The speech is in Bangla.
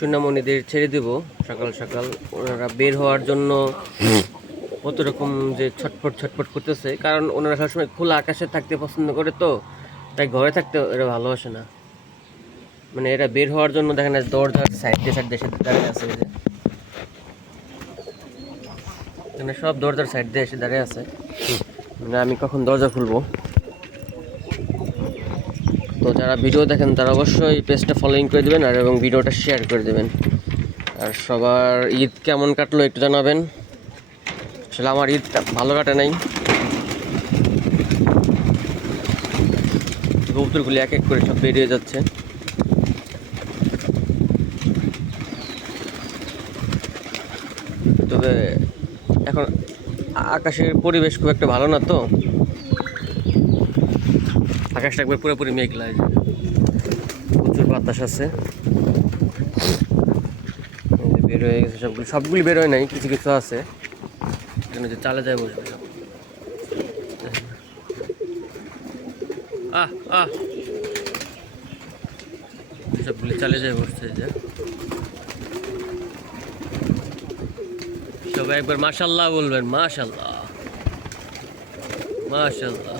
সুনামণিদের ছেড়ে দেব। সকাল সকাল ওনারা বের হওয়ার জন্য কত রকম যে ছটফট ছটফট করতেছে। কারণ ওনারা সবসময় খোলা আকাশে থাকতে পছন্দ করে তো, তাই ঘরে থাকতে এরা ভালোবাসে না। মানে এরা বের হওয়ার জন্য দেখেন দরজার সাইড দিয়ে সাইড দিয়ে দাঁড়িয়ে আছে। এখানে সব দরজার সাইড দিয়ে এসে দাঁড়িয়ে আছে। মানে আমি কখন দরজা খুলবো? তো যারা ভিডিও দেখেন তারা অবশ্যই পেজটা ফলোইং করে দেবেন আর এবং ভিডিওটা শেয়ার করে দেবেন। আর সবার ঈদ কেমন কাটলো একটু জানাবেন। আসলে আমার ঈদটা ভালো কাটে নাই। কবুতরগুলি এক এক করে সব বেরিয়ে যাচ্ছে। তবে এখন আকাশের পরিবেশ খুব একটা ভালো না তো। আকাশটা একবার পুরোপুরি মেঘলা প্রচুর বাতাস আছে। বের হয়ে গেছে সবগুলো। সবগুলি বের হয় নাই, কিছু কিছু আছে। এখানে যে চালে যায় বসবে। সব আহ আহ। সবগুলি চালে যায় বসছে যে। সবাই একবার মাশাল্লাহ বলবেন, মাশাল্লাহ। মাশাল্লাহ।